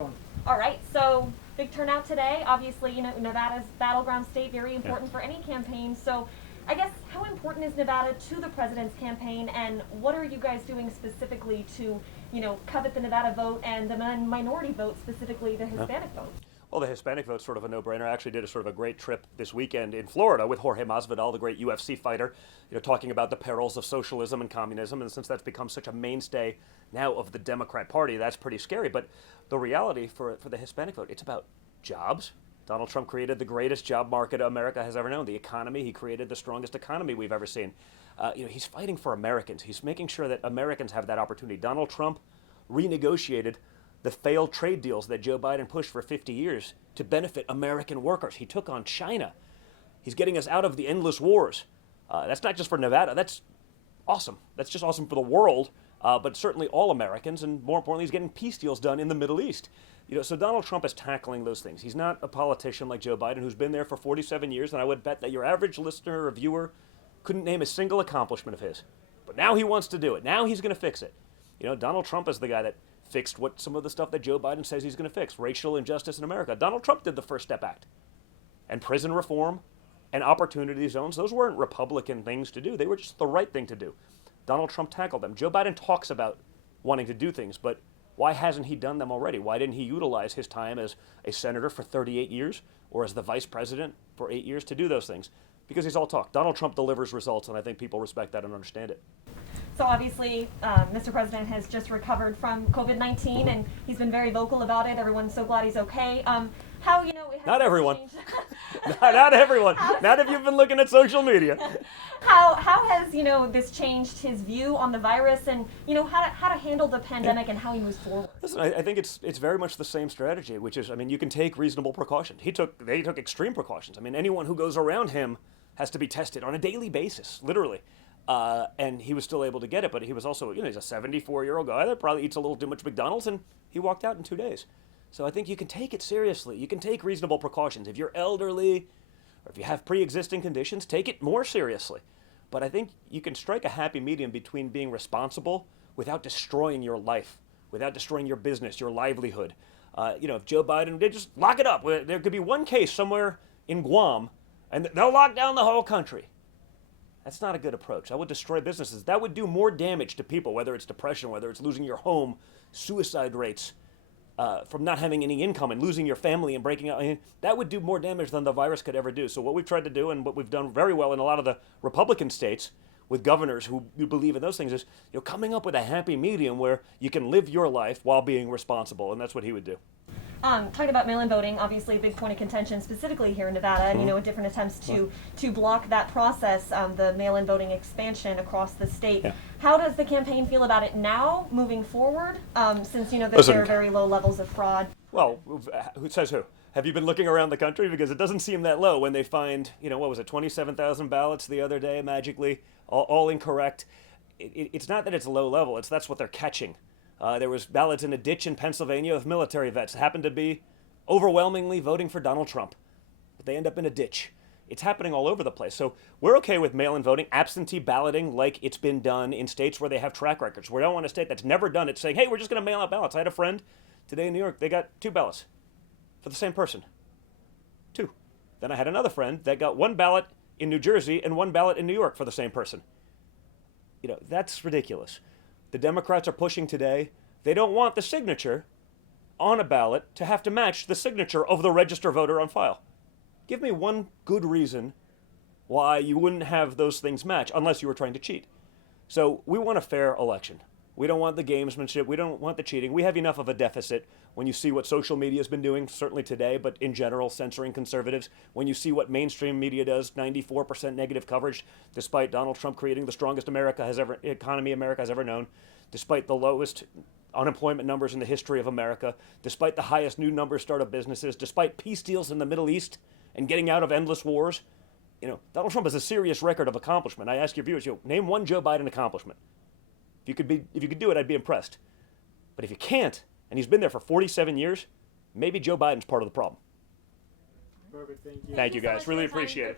All right, so big turnout today. Obviously, Nevada's battleground state, very important for any campaign. So I guess how important is Nevada to the president's campaign, and what are you guys doing specifically to, covet the Nevada vote and the minority vote, specifically the Hispanic vote? Well, the Hispanic vote's sort of a no-brainer. I actually did a sort of a great trip this weekend in Florida with Jorge Masvidal, the great UFC fighter, talking about the perils of socialism and communism. And since that's become such a mainstay now of the Democrat Party, that's pretty scary. But the reality for the Hispanic vote, it's about jobs. Donald Trump created the greatest job market America has ever known. The economy, he created the strongest economy we've ever seen. He's fighting for Americans. He's making sure that Americans have that opportunity. Donald Trump renegotiated the failed trade deals that Joe Biden pushed for 50 years to benefit American workers. He took on China. He's getting us out of the endless wars. That's not just for Nevada. That's awesome. That's just awesome for the world, but certainly all Americans. And more importantly, he's getting peace deals done in the Middle East. So Donald Trump is tackling those things. He's not a politician like Joe Biden, who's been there for 47 years. And I would bet that your average listener or viewer couldn't name a single accomplishment of his. But now he wants to do it. Now he's going to fix it. Donald Trump is the guy that fixed what some of the stuff that Joe Biden says he's going to fix. Racial injustice in America. Donald Trump did the First Step Act. And prison reform and opportunity zones, those weren't Republican things to do. They were just the right thing to do. Donald Trump tackled them. Joe Biden talks about wanting to do things, but why hasn't he done them already? Why didn't he utilize his time as a senator for 38 years or as the vice president for 8 years to do those things? Because he's all talk. Donald Trump delivers results, and I think people respect that and understand it. So obviously, Mr. President has just recovered from COVID-19, and he's been very vocal about it. Everyone's so glad he's okay. How, it has Not everyone. not everyone. Not if you've been looking at social media. How has, this changed his view on the virus and, how to handle the pandemic and how he moves forward? Listen, I think it's very much the same strategy, which is, you can take reasonable precautions. They took extreme precautions. Anyone who goes around him has to be tested on a daily basis, literally. And he was still able to get it, but he was also, he's a 74-year-old guy that probably eats a little too much McDonald's, and he walked out in 2 days. So I think you can take it seriously. You can take reasonable precautions. If you're elderly or if you have pre-existing conditions, take it more seriously. But I think you can strike a happy medium between being responsible without destroying your life, without destroying your business, your livelihood. If Joe Biden did just lock it up, there could be one case somewhere in Guam, and they'll lock down the whole country. That's not a good approach. That would destroy businesses. That would do more damage to people, whether it's depression, whether it's losing your home, suicide rates, from not having any income and losing your family and breaking out. That would do more damage than the virus could ever do. So what we've tried to do, and what we've done very well in a lot of the Republican states with governors who believe in those things, is coming up with a happy medium where you can live your life while being responsible, and that's what he would do. Talking about mail-in voting, obviously a big point of contention, specifically here in Nevada, and different attempts to block that process, the mail-in voting expansion across the state. Yeah. How does the campaign feel about it now, moving forward, since there are very low levels of fraud? Well, who says who? Have you been looking around the country? Because it doesn't seem that low when they find, 27,000 ballots the other day magically, all incorrect. It's not that it's low level, that's what they're catching. There was ballots in a ditch in Pennsylvania of military vets that happened to be overwhelmingly voting for Donald Trump. But they end up in a ditch. It's happening all over the place. So we're okay with mail-in voting, absentee balloting like it's been done in states where they have track records. We don't want a state that's never done it saying, hey, we're just going to mail out ballots. I had a friend today in New York. They got 2 ballots for the same person. 2. Then I had another friend that got 1 ballot in New Jersey and 1 ballot in New York for the same person. That's ridiculous. The Democrats are pushing today. They don't want the signature on a ballot to have to match the signature of the registered voter on file. Give me one good reason why you wouldn't have those things match unless you were trying to cheat. So we want a fair election. We don't want the gamesmanship. We don't want the cheating. We have enough of a deficit when you see what social media has been doing, certainly today, but in general, censoring conservatives. When you see what mainstream media does, 94% negative coverage, despite Donald Trump creating the strongest economy America has ever known, despite the lowest unemployment numbers in the history of America, despite the highest new number of startup businesses, despite peace deals in the Middle East and getting out of endless wars. Donald Trump has a serious record of accomplishment. I ask your viewers, name one Joe Biden accomplishment. If you could do it, I'd be impressed. But if you can't, and he's been there for 47 years, maybe Joe Biden's part of the problem. Perfect, thank you. Thank you, guys. Really appreciate it.